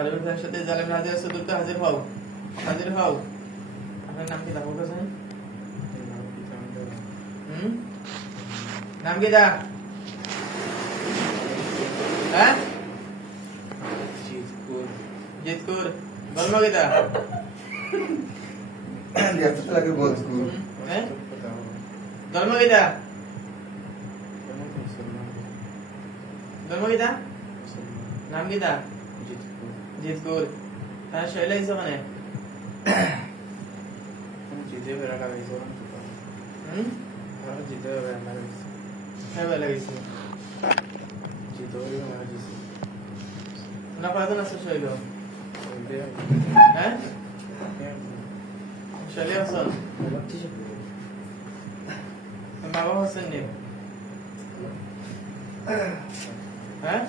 খালিবুর ভাইয়ের সাথে জালেম হাজির আছে, তুই হাজির হও, হাজির হও। আপনার নাম কি দা বলতেছেন? নাম কি দা? হ্যাঁ, জিতকুর। জন্ম কি দা? হ্যাঁ, জন্ম কি দা? জন্ম কি দা? নাম কি দা? জিতকুর। তার শৈলা হিসেবে মানে জিতে বেড়া লাগাইছে জিতে বেড়া লাগাইছে হ্যাঁ লাগিয়েছে জিতে বেড়া লাগাইছে না কয়জন আছে শৈল? হ্যাঁ, শৈলে আছেন? বাবা হোসেন নি? হ্যাঁ